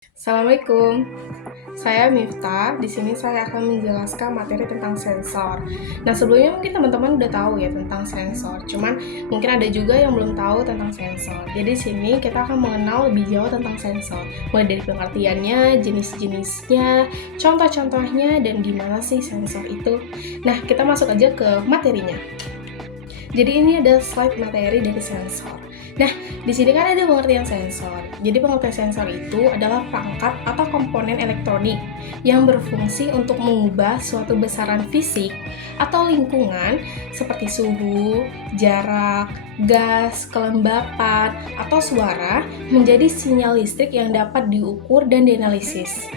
Assalamualaikum. Saya Miftah. Di sini saya akan menjelaskan materi tentang sensor. Nah, sebelumnya mungkin teman-teman udah tahu ya tentang sensor. Cuman mungkin ada juga yang belum tahu tentang sensor. Jadi di sini kita akan mengenal lebih jauh tentang sensor. Mulai dari pengertiannya, jenis-jenisnya, contoh-contohnya, dan gimana sih sensor itu. Nah, kita masuk aja ke materinya. Jadi ini ada slide materi dari sensor. Nah, di sini kan ada pengertian sensor. Jadi pengertian sensor itu adalah perangkat atau komponen elektronik yang berfungsi untuk mengubah suatu besaran fisik atau lingkungan seperti suhu, jarak, gas, kelembapan, atau suara menjadi sinyal listrik yang dapat diukur dan dianalisis.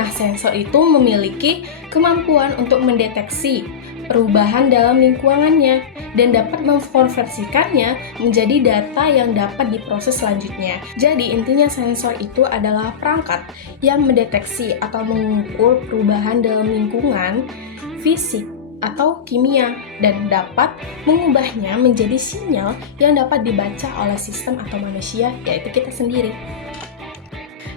Nah, sensor itu memiliki kemampuan untuk mendeteksi perubahan dalam lingkungannya dan dapat mengkonversikannya menjadi data yang dapat diproses selanjutnya. Jadi intinya sensor itu adalah perangkat yang mendeteksi atau mengukur perubahan dalam lingkungan, fisik, atau kimia dan dapat mengubahnya menjadi sinyal yang dapat dibaca oleh sistem atau manusia, yaitu kita sendiri.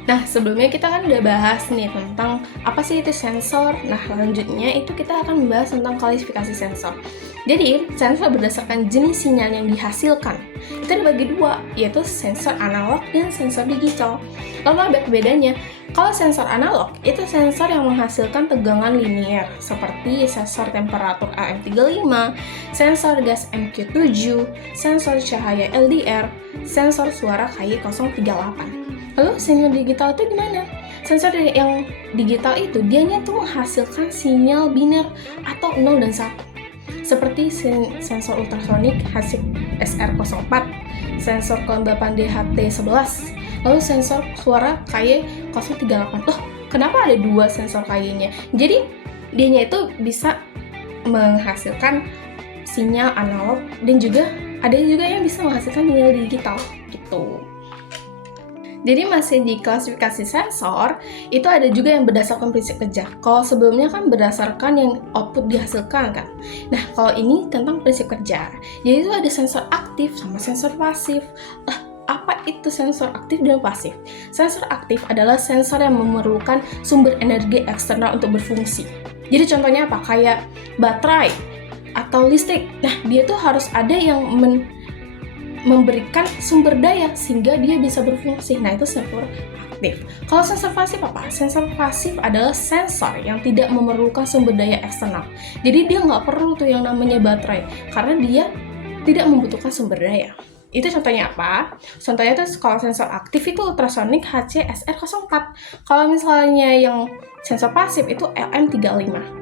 Nah, sebelumnya kita kan udah bahas nih tentang apa sih itu sensor. Nah, selanjutnya itu kita akan membahas tentang klasifikasi sensor. Jadi, sensor berdasarkan jenis sinyal yang dihasilkan. Itu dibagi dua, yaitu sensor analog dan sensor digital. Lalu apa bedanya? Kalau sensor analog, itu sensor yang menghasilkan tegangan linier, seperti sensor temperatur AM35, sensor gas MQ7, sensor cahaya LDR, sensor suara KY038. Lalu sinyal digital itu gimana? Sensor yang digital itu dianya tuh menghasilkan sinyal biner atau 0 dan 1. Seperti sensor ultrasonik HASIP SR04, sensor kelembapan DHT11, lalu sensor suara KY038. Loh, kenapa ada dua sensor KY-nya? Jadi, dianya itu bisa menghasilkan sinyal analog dan juga ada juga yang bisa menghasilkan sinyal digital gitu. Jadi masih di klasifikasi sensor, itu ada juga yang berdasarkan prinsip kerja. Kalau sebelumnya kan berdasarkan yang output dihasilkan kan. Nah, kalau ini tentang prinsip kerja. Jadi itu ada sensor aktif sama sensor pasif. Apa itu sensor aktif dan pasif? Sensor aktif adalah sensor yang memerlukan sumber energi eksternal untuk berfungsi. Jadi contohnya apa? Kayak baterai atau listrik. Nah, dia tuh harus ada yang memberikan sumber daya sehingga dia bisa berfungsi. Nah, itu sensor aktif. Kalau sensor pasif apa? Sensor pasif adalah sensor yang tidak memerlukan sumber daya eksternal. Jadi dia nggak perlu tuh yang namanya baterai karena dia tidak membutuhkan sumber daya. Itu contohnya apa? Contohnya itu kalau sensor aktif itu ultrasonik HC-SR04. Kalau misalnya yang sensor pasif itu LM35.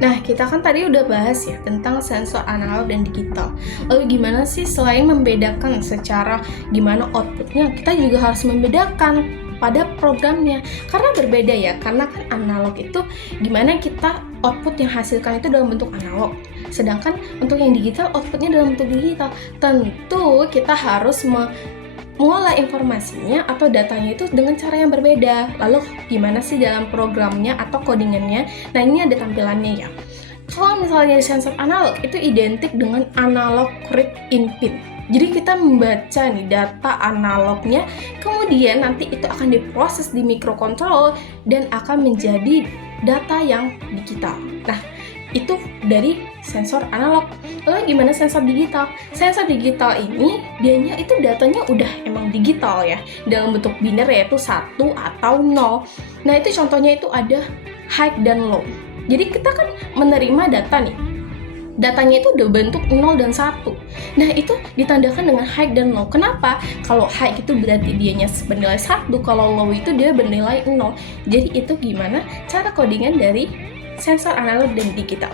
Nah, kita kan tadi udah bahas ya tentang sensor analog dan digital. Lalu gimana sih selain membedakan secara gimana outputnya, kita juga harus membedakan pada programnya. Karena berbeda ya, karena kan analog itu gimana kita output yang hasilkan itu dalam bentuk analog. Sedangkan untuk yang digital outputnya dalam bentuk digital. Tentu kita harus mengolah informasinya atau datanya itu dengan cara yang berbeda. Lalu gimana sih dalam programnya atau codingannya? Nah, ini ada tampilannya ya. Kalau misalnya sensor analog itu identik dengan analog read in pin. Jadi kita membaca nih data analognya, kemudian nanti itu akan diproses di microcontroller dan akan menjadi data yang digital. Nah, itu dari sensor analog. Lalu gimana sensor digital? Sensor digital ini dianya itu datanya udah emang digital ya, dalam bentuk biner yaitu 1 atau 0. Nah, itu contohnya itu ada high dan low. Jadi kita kan menerima data nih. Datanya itu udah bentuk 0 dan 1. Nah, itu ditandakan dengan high dan low. Kenapa? Kalau high itu berarti dianya bernilai 1, kalau low itu dia bernilai 0. Jadi itu gimana cara codingan dari sensor analog dan digital.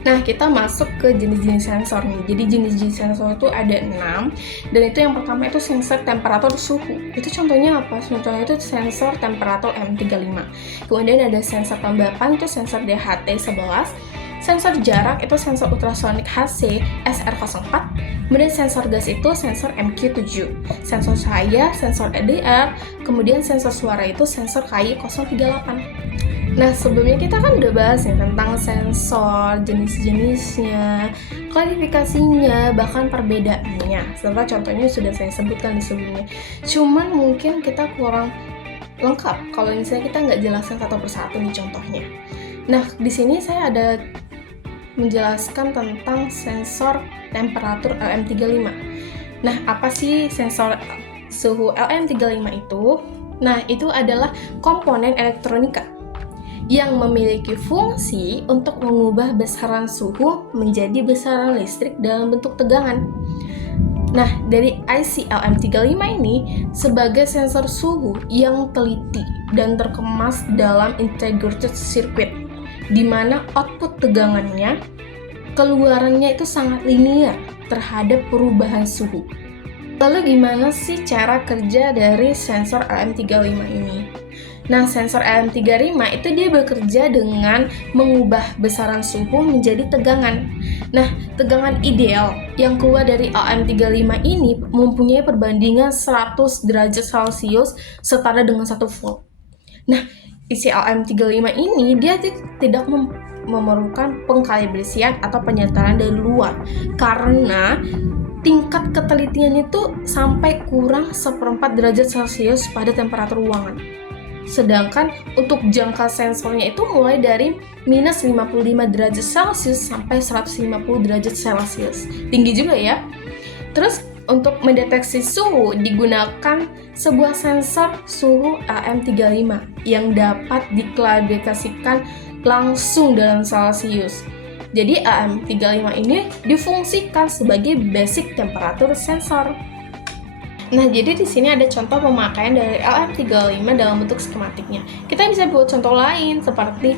Nah, kita masuk ke jenis-jenis sensor nih. Jadi jenis-jenis sensor itu ada 6. Dan itu yang pertama itu sensor temperatur suhu. Itu contohnya apa? Contohnya itu sensor temperatur M35. Kemudian ada sensor kelembapan itu sensor DHT11. Sensor jarak itu sensor ultrasonik HC SR04. Kemudian sensor gas itu sensor MQ7. Sensor cahaya, sensor LDR. Kemudian sensor suara itu sensor KY038. Nah, sebelumnya kita kan udah bahas ya tentang sensor, jenis-jenisnya, klasifikasinya, bahkan perbedaannya. Setelah contohnya sudah saya sebutkan di sebelumnya. Cuman mungkin kita kurang lengkap kalau misalnya kita nggak jelaskan satu persatu nih contohnya. Nah, di sini saya ada menjelaskan tentang sensor temperatur LM35. Nah, apa sih sensor suhu LM35 itu? Nah, itu adalah komponen elektronika yang memiliki fungsi untuk mengubah besaran suhu menjadi besaran listrik dalam bentuk tegangan. Nah, dari IC LM35 ini sebagai sensor suhu yang teliti dan terkemas dalam integrated circuit, di mana output tegangannya, keluarannya itu sangat linear terhadap perubahan suhu. Lalu gimana sih cara kerja dari sensor LM35 ini? Nah, sensor LM35 itu dia bekerja dengan mengubah besaran suhu menjadi tegangan. Nah, tegangan ideal yang keluar dari LM35 ini mempunyai perbandingan 100 derajat Celcius setara dengan 1 volt. Nah, isi LM35 ini dia tidak memerlukan pengkalibrasian atau penyetaraan dari luar karena tingkat ketelitian itu sampai kurang 1/4 derajat Celcius pada temperatur ruangan. Sedangkan untuk jangka sensornya itu mulai dari minus 55 derajat Celcius sampai 150 derajat Celcius. Tinggi juga ya. Terus untuk mendeteksi suhu digunakan sebuah sensor suhu LM35 yang dapat diklasifikasikan langsung dalam Celcius. Jadi LM35 ini difungsikan sebagai basic temperature sensor. Nah, jadi di sini ada contoh pemakaian dari LM35 dalam bentuk skematiknya. Kita bisa buat contoh lain seperti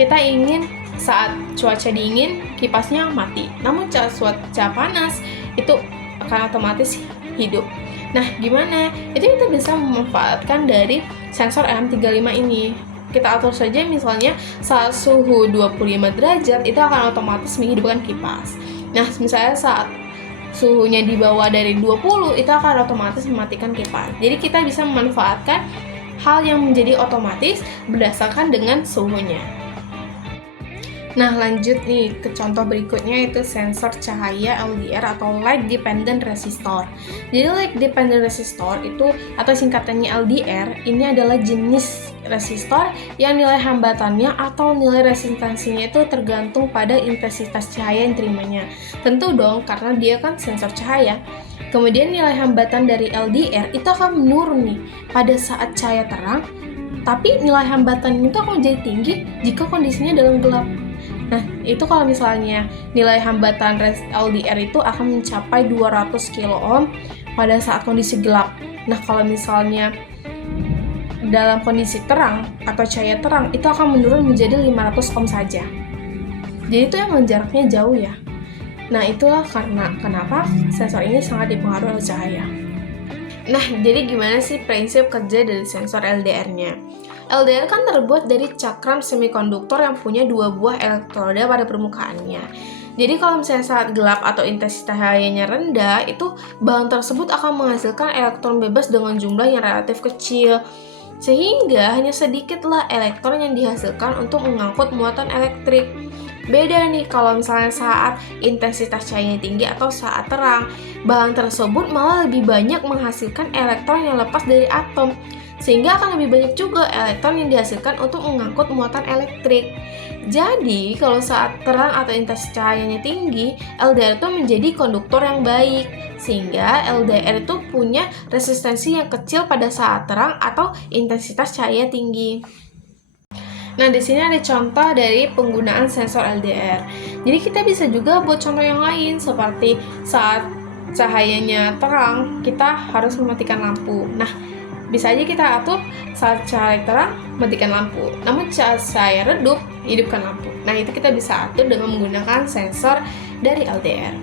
kita ingin saat cuaca dingin kipasnya mati, namun saat cuaca panas itu akan otomatis hidup. Nah, gimana? Itu kita bisa memanfaatkan dari sensor LM35 ini. Kita atur saja misalnya saat suhu 25 derajat itu akan otomatis menghidupkan kipas. Nah, misalnya saat suhunya di bawah dari 20 itu akan otomatis mematikan kipas. Jadi kita bisa memanfaatkan hal yang menjadi otomatis berdasarkan dengan suhunya. Nah, lanjut nih ke contoh berikutnya, yaitu sensor cahaya LDR atau Light Dependent Resistor. Jadi Light Dependent Resistor itu atau singkatannya LDR ini adalah jenis resistor yang nilai hambatannya atau nilai resistansinya itu tergantung pada intensitas cahaya yang terimanya. Tentu dong, karena dia kan sensor cahaya. Kemudian nilai hambatan dari LDR itu akan menurun nih pada saat cahaya terang, tapi nilai hambatan itu akan menjadi tinggi jika kondisinya dalam gelap. Nah, itu kalau misalnya nilai hambatan LDR itu akan mencapai 200 kilo-ohm pada saat kondisi gelap. Nah, kalau misalnya dalam kondisi terang atau cahaya terang itu akan menurun menjadi 500 ohm saja. Jadi itu yang jaraknya jauh ya. Nah, itulah kenapa sensor ini sangat dipengaruhi oleh cahaya. Nah, jadi gimana sih prinsip kerja dari sensor LDR-nya? LDR kan terbuat dari cakram semikonduktor yang punya 2 buah elektroda pada permukaannya. Jadi kalau misalnya saat gelap atau intensitas cahayanya rendah, itu bahan tersebut akan menghasilkan elektron bebas dengan jumlah yang relatif kecil. Sehingga hanya sedikitlah elektron yang dihasilkan untuk mengangkut muatan elektrik. Beda nih kalau misalnya saat intensitas cahayanya tinggi atau saat terang, bahan tersebut malah lebih banyak menghasilkan elektron yang lepas dari atom. Sehingga akan lebih banyak juga elektron yang dihasilkan untuk mengangkut muatan elektrik. Jadi, kalau saat terang atau intensitas cahayanya tinggi, LDR itu menjadi konduktor yang baik. Sehingga LDR itu punya resistensi yang kecil pada saat terang atau intensitas cahaya tinggi. Nah, di sini ada contoh dari penggunaan sensor LDR. Jadi, kita bisa juga buat contoh yang lain, seperti saat cahayanya terang, kita harus mematikan lampu. Nah, bisa aja kita atur saat cahaya terang, matikan lampu. Namun saat cahaya redup, hidupkan lampu. Nah, itu kita bisa atur dengan menggunakan sensor dari LDR.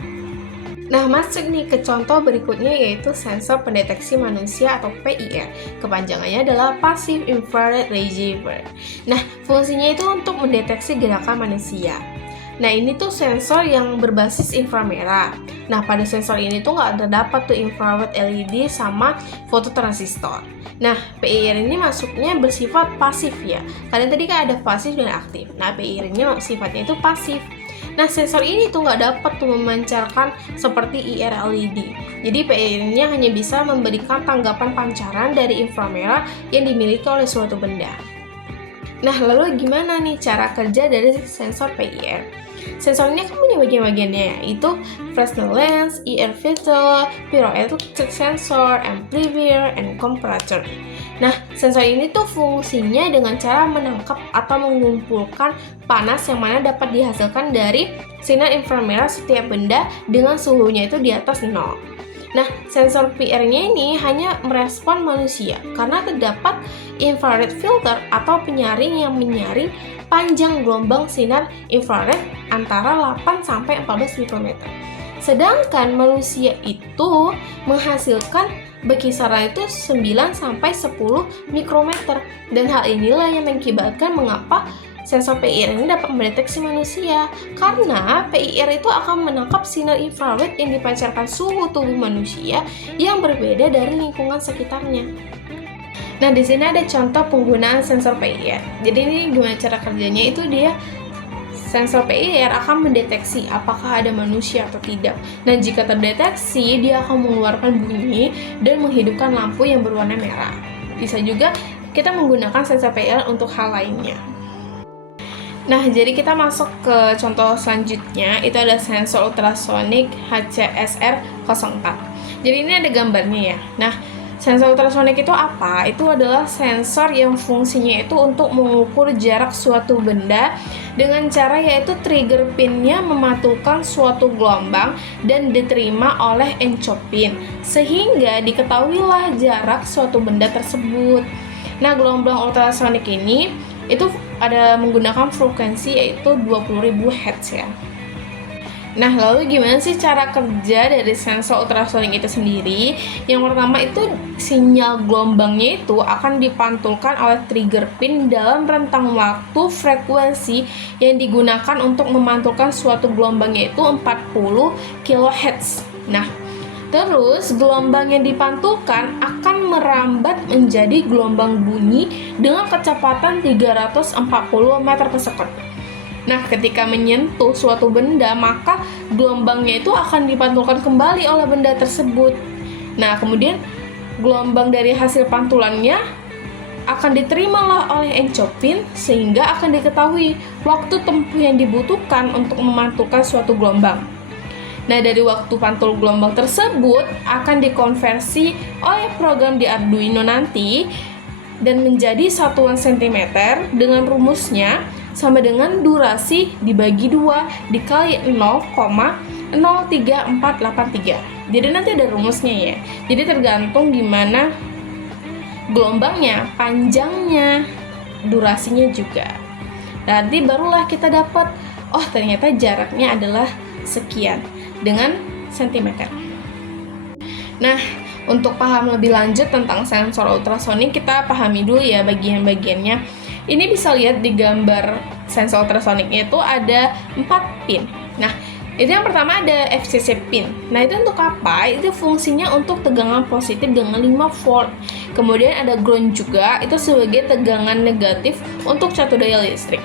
Nah, masuk nih ke contoh berikutnya, yaitu sensor pendeteksi manusia atau PIR. Kepanjangannya adalah Passive Infrared Receiver. Nah, fungsinya itu untuk mendeteksi gerakan manusia. Nah, ini tuh sensor yang berbasis inframerah. Nah, pada sensor ini tuh nggak terdapat tuh infrared LED sama fototransistor. Nah, PIR ini masuknya bersifat pasif ya. Karena tadi kan ada pasif dan aktif. Nah, PIR ini sifatnya itu pasif. Nah, sensor ini tuh nggak dapat tuh memancarkan seperti IR LED. Jadi PIR-nya hanya bisa memberikan tanggapan pancaran dari inframerah yang dimiliki oleh suatu benda. Nah, lalu gimana nih cara kerja dari sensor PIR? Sensor ini kan punya bagian-bagiannya, yaitu Fresnel lens, IR filter, pyroelectric sensor, amplifier, and comparator. Nah, sensor ini tuh fungsinya dengan cara menangkap atau mengumpulkan panas yang mana dapat dihasilkan dari sinar inframerah setiap benda dengan suhunya itu di atas 0. Nah, sensor PR-nya ini hanya merespon manusia karena terdapat infrared filter atau penyaring yang menyaring panjang gelombang sinar infrared antara 8-14 mikrometer. Sedangkan manusia itu menghasilkan berkisaran itu 9-10 mikrometer. Dan hal inilah yang mengakibatkan mengapa sensor PIR ini dapat mendeteksi manusia, karena PIR itu akan menangkap sinar infrared yang dipancarkan suhu tubuh manusia yang berbeda dari lingkungan sekitarnya. Nah, di sini ada contoh penggunaan sensor PIR. Jadi ini gimana cara kerjanya, itu dia sensor PIR akan mendeteksi apakah ada manusia atau tidak. Nah, jika terdeteksi, dia akan mengeluarkan bunyi dan menghidupkan lampu yang berwarna merah. Bisa juga kita menggunakan sensor PIR untuk hal lainnya. Nah, jadi kita masuk ke contoh selanjutnya, itu ada sensor ultrasonik HCSR04. Jadi ini ada gambarnya ya. Nah, sensor ultrasonik itu apa? Itu adalah sensor yang fungsinya itu untuk mengukur jarak suatu benda dengan cara yaitu trigger pin-nya memantulkan suatu gelombang dan diterima oleh encopin, sehingga diketahuilah jarak suatu benda tersebut. Nah, gelombang ultrasonik ini itu ada menggunakan frekuensi yaitu 20.000 Hz ya. Nah, lalu gimana sih cara kerja dari sensor ultrasonik itu sendiri? Yang pertama itu sinyal gelombangnya itu akan dipantulkan oleh trigger pin dalam rentang waktu frekuensi yang digunakan untuk memantulkan suatu gelombang yaitu 40 kHz. Nah, terus gelombang yang dipantulkan akan merambat menjadi gelombang bunyi dengan kecepatan 340 meter per second. Nah, ketika menyentuh suatu benda, maka gelombangnya itu akan dipantulkan kembali oleh benda tersebut. Nah, kemudian gelombang dari hasil pantulannya akan diterimalah oleh encopin, sehingga akan diketahui waktu tempuh yang dibutuhkan untuk memantulkan suatu gelombang. Nah, dari waktu pantul gelombang tersebut akan dikonversi oleh program di Arduino nanti dan menjadi satuan cm dengan rumusnya sama dengan durasi dibagi 2 dikali 0,03483. Jadi nanti ada rumusnya ya. Jadi tergantung gimana gelombangnya, panjangnya, durasinya juga. Nanti barulah kita dapat, oh ternyata jaraknya adalah sekian dengan sentimeter. Nah, untuk paham lebih lanjut tentang sensor ultrasonik, kita pahami dulu ya bagian-bagiannya. Ini bisa lihat di gambar sensor ultrasoniknya itu ada 4 pin. Nah, itu yang pertama ada FCC pin. Nah, itu untuk apa? Itu fungsinya untuk tegangan positif dengan 5 volt. Kemudian ada ground juga, itu sebagai tegangan negatif untuk satu daya listrik.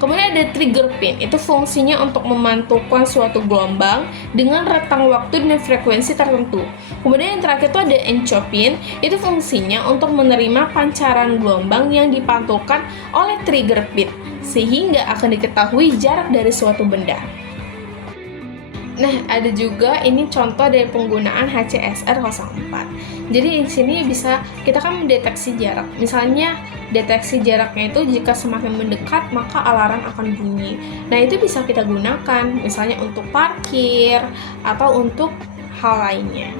Kemudian ada trigger pin, itu fungsinya untuk memantulkan suatu gelombang dengan rentang waktu dan frekuensi tertentu. Kemudian yang terakhir itu ada encopin, itu fungsinya untuk menerima pancaran gelombang yang dipantulkan oleh trigger pin, sehingga akan diketahui jarak dari suatu benda. Nah, ada juga ini contoh dari penggunaan HCSR04. Jadi di sini bisa kita kan mendeteksi jarak. Misalnya deteksi jaraknya itu jika semakin mendekat maka alarm akan bunyi. Nah, itu bisa kita gunakan misalnya untuk parkir atau untuk hal lainnya.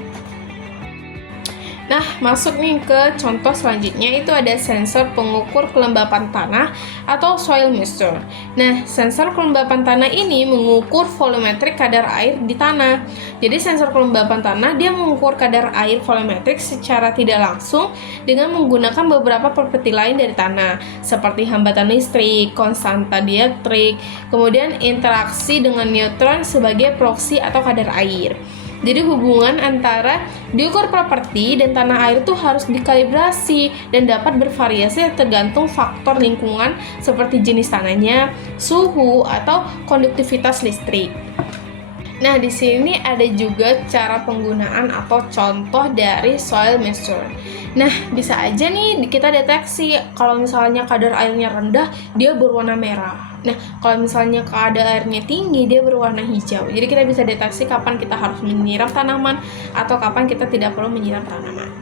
Nah, masuk nih ke contoh selanjutnya, itu ada sensor pengukur kelembapan tanah atau soil measure. Nah, sensor kelembapan tanah ini mengukur volumetrik kadar air di tanah. Jadi, sensor kelembapan tanah dia mengukur kadar air volumetrik secara tidak langsung dengan menggunakan beberapa properti lain dari tanah, seperti hambatan listrik, konstanta dielektrik, kemudian interaksi dengan neutron sebagai proksi atau kadar air. Jadi hubungan antara diukur properti dan tanah air itu harus dikalibrasi dan dapat bervariasi tergantung faktor lingkungan seperti jenis tanahnya, suhu, atau konduktivitas listrik. Nah, di sini ada juga cara penggunaan atau contoh dari soil measure. Nah, bisa aja nih kita deteksi kalau misalnya kadar airnya rendah, dia berwarna merah. Nah, kalau misalnya kadar airnya tinggi, dia berwarna hijau. Jadi kita bisa deteksi kapan kita harus menyiram tanaman atau kapan kita tidak perlu menyiram tanaman.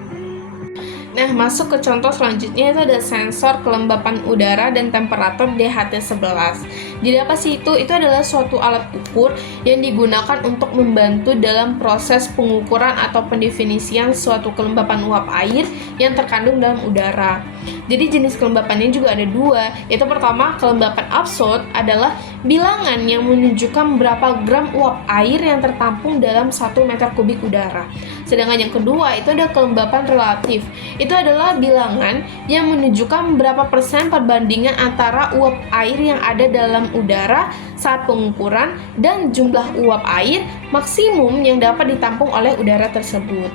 Nah, masuk ke contoh selanjutnya itu ada sensor kelembapan udara dan temperatur DHT11. Jadi apa sih itu? Itu adalah suatu alat ukur yang digunakan untuk membantu dalam proses pengukuran atau pendefinisian suatu kelembapan uap air yang terkandung dalam udara. Jadi jenis kelembapannya juga ada dua, yaitu pertama kelembapan absolut adalah bilangan yang menunjukkan berapa gram uap air yang tertampung dalam 1 meter kubik udara. Sedangkan yang kedua itu ada kelembapan relatif. Itu adalah bilangan yang menunjukkan berapa persen perbandingan antara uap air yang ada dalam udara saat pengukuran dan jumlah uap air maksimum yang dapat ditampung oleh udara tersebut.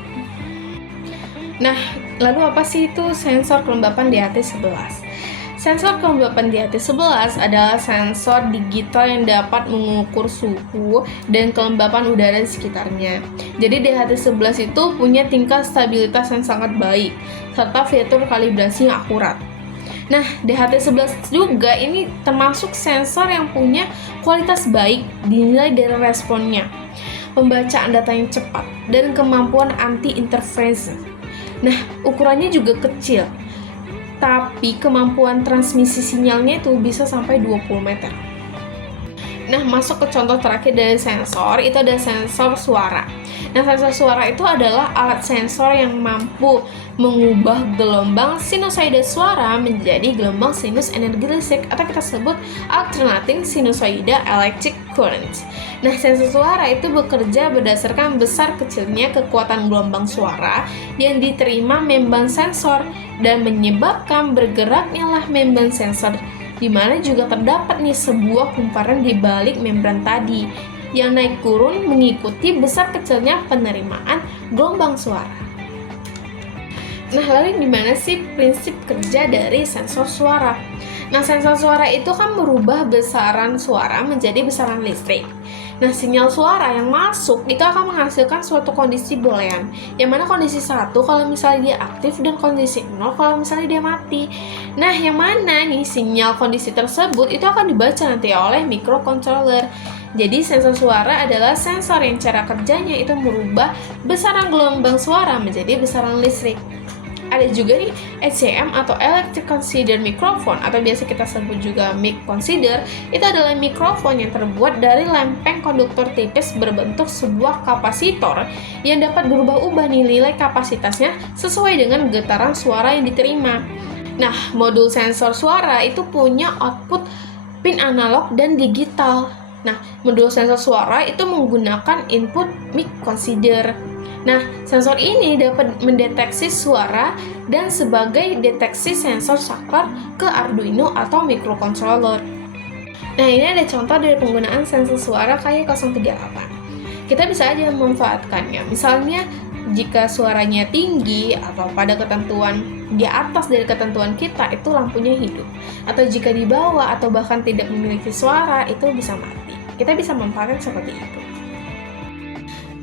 Nah, lalu apa sih itu sensor kelembapan DHT11? Sensor kelembapan DHT11 adalah sensor digital yang dapat mengukur suhu dan kelembapan udara di sekitarnya. Jadi DHT11 itu punya tingkat stabilitas yang sangat baik, serta fitur kalibrasi yang akurat. Nah, DHT11 juga ini termasuk sensor yang punya kualitas baik dinilai dari responnya, pembacaan data yang cepat, dan kemampuan anti-interference. Nah, ukurannya juga kecil, tapi kemampuan transmisi sinyalnya itu bisa sampai 20 meter. Nah, masuk ke contoh terakhir dari sensor, itu ada sensor suara. Nah, sensor suara itu adalah alat sensor yang mampu mengubah gelombang sinusoida suara menjadi gelombang sinus energi listrik atau kita sebut alternating sinusoida electric current. Nah, sensor suara itu bekerja berdasarkan besar kecilnya kekuatan gelombang suara yang diterima membran sensor dan menyebabkan bergeraknya lah membran sensor, di mana juga terdapat nih sebuah kumparan di balik membran tadi yang naik turun mengikuti besar kecilnya penerimaan gelombang suara. Nah, lalu gimana sih prinsip kerja dari sensor suara? Nah, sensor suara itu kan merubah besaran suara menjadi besaran listrik. Nah, sinyal suara yang masuk itu akan menghasilkan suatu kondisi boolean, yang mana kondisi 1 kalau misalnya dia aktif dan kondisi 0 kalau misalnya dia mati. Nah, yang mana nih sinyal kondisi tersebut itu akan dibaca nanti oleh microcontroller. Jadi sensor suara adalah sensor yang cara kerjanya itu merubah besaran gelombang suara menjadi besaran listrik. Ada juga nih ECM atau Electric Consider Microphone atau biasa kita sebut juga mic consider. Itu adalah mikrofon yang terbuat dari lempeng konduktor tipis berbentuk sebuah kapasitor yang dapat berubah-ubah nih nilai kapasitasnya sesuai dengan getaran suara yang diterima. Nah, modul sensor suara itu punya output pin analog dan digital. Nah, modul sensor suara itu menggunakan input mic consider. Nah, sensor ini dapat mendeteksi suara dan sebagai deteksi sensor saklar ke Arduino atau microcontroller. Nah, ini ada contoh dari penggunaan sensor suara KY038. Kita bisa aja memanfaatkannya. Misalnya, jika suaranya tinggi atau pada ketentuan di atas dari ketentuan kita, itu lampunya hidup. Atau jika di bawah atau bahkan tidak memiliki suara, itu bisa mati. Kita bisa memanfaatkan seperti itu.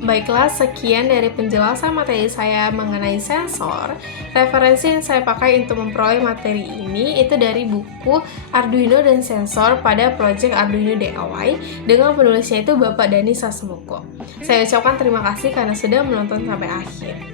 Baiklah, sekian dari penjelasan materi saya mengenai sensor. Referensi yang saya pakai untuk memperoleh materi ini itu dari buku Arduino dan Sensor pada Project Arduino DIY dengan penulisnya itu Bapak Dani Sasmoko. Saya ucapkan terima kasih karena sudah menonton sampai akhir.